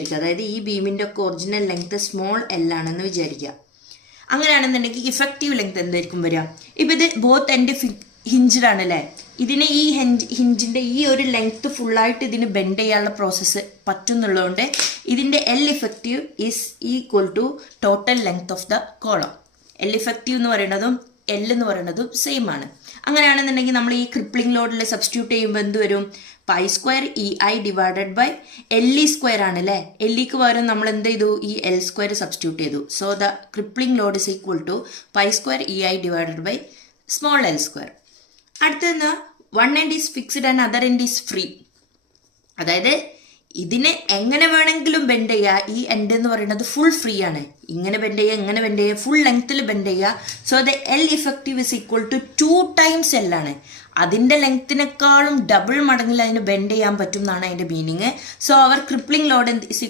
അതായത് ഈ ബീമിന്റെ ഒക്കെ ഒറിജിനൽ ലെങ്ത് സ്മോൾ എൽ ആണെന്ന് വിചാരിക്കുക. അങ്ങനെയാണെന്നുണ്ടെങ്കിൽ ഇഫക്റ്റീവ് ലെങ്ത് എന്തായിരിക്കും വരിക? ഇപ്പം ഇത് ബോത്ത് എൻഡ് ഹിഞ്ച്ഡ് ആണ് അല്ലേ? ഇതിന് ഈ ഹിഞ്ചിന്റെ ഈ ഒരു ലെങ്ത് ഫുള്ളായിട്ട് ഇതിന് ബെൻഡ് ചെയ്യാനുള്ള പ്രോസസ്സ് പറ്റുന്നുള്ളതുകൊണ്ട് ഇതിന്റെ L effective is equal to total length of the column. L effective എന്ന് പറയുന്നതും എൽ എന്ന് പറയുന്നതും സെയിം ആണ്. അങ്ങനെയാണെന്നുണ്ടെങ്കിൽ നമ്മൾ ഈ ക്രിപ്ലിംഗ് ലോഡിൽ സബ്സ്റ്റിറ്റ്യൂട്ട് ചെയ്യുമ്പോൾ എന്ത് വരും? Pi square E I divided by L E square ആണ് അല്ലേ? എൽ ഇക്ക് പകരം നമ്മൾ എന്ത് ചെയ്തു? ഈ എൽ സ്ക്വയർ സബ്സ്റ്റിറ്റ്യൂട്ട് ചെയ്തു. So the crippling load is equal to pi square E I divided by small L square. അടുത്തത് one end is fixed and other end is free. അതായത് ഇതിനെ എങ്ങനെ വേണമെങ്കിലും ബെൻഡ് ചെയ്യുക. ഈ എൻഡ് എന്ന് പറയുന്നത് ഫുൾ ഫ്രീ ആണ്. ഇങ്ങനെ ബെൻഡ് ചെയ്യുക, ഇങ്ങനെ ബെൻഡ് ചെയ്യുക, ഫുൾ ലെങ്ത്തിൽ ബെൻഡ് ചെയ്യുക. So the L effective is equal to 2 times L ആണ്. അതിൻ്റെ ലെങ്ത്തിനേക്കാളും ഡബിൾ മടങ്ങിൽ അതിന് ബെൻഡ് ചെയ്യാൻ പറ്റും എന്നാണ് അതിൻ്റെ മീനിങ്. സോ അവർ ക്രിപ്ലിംഗ് ലോഡ്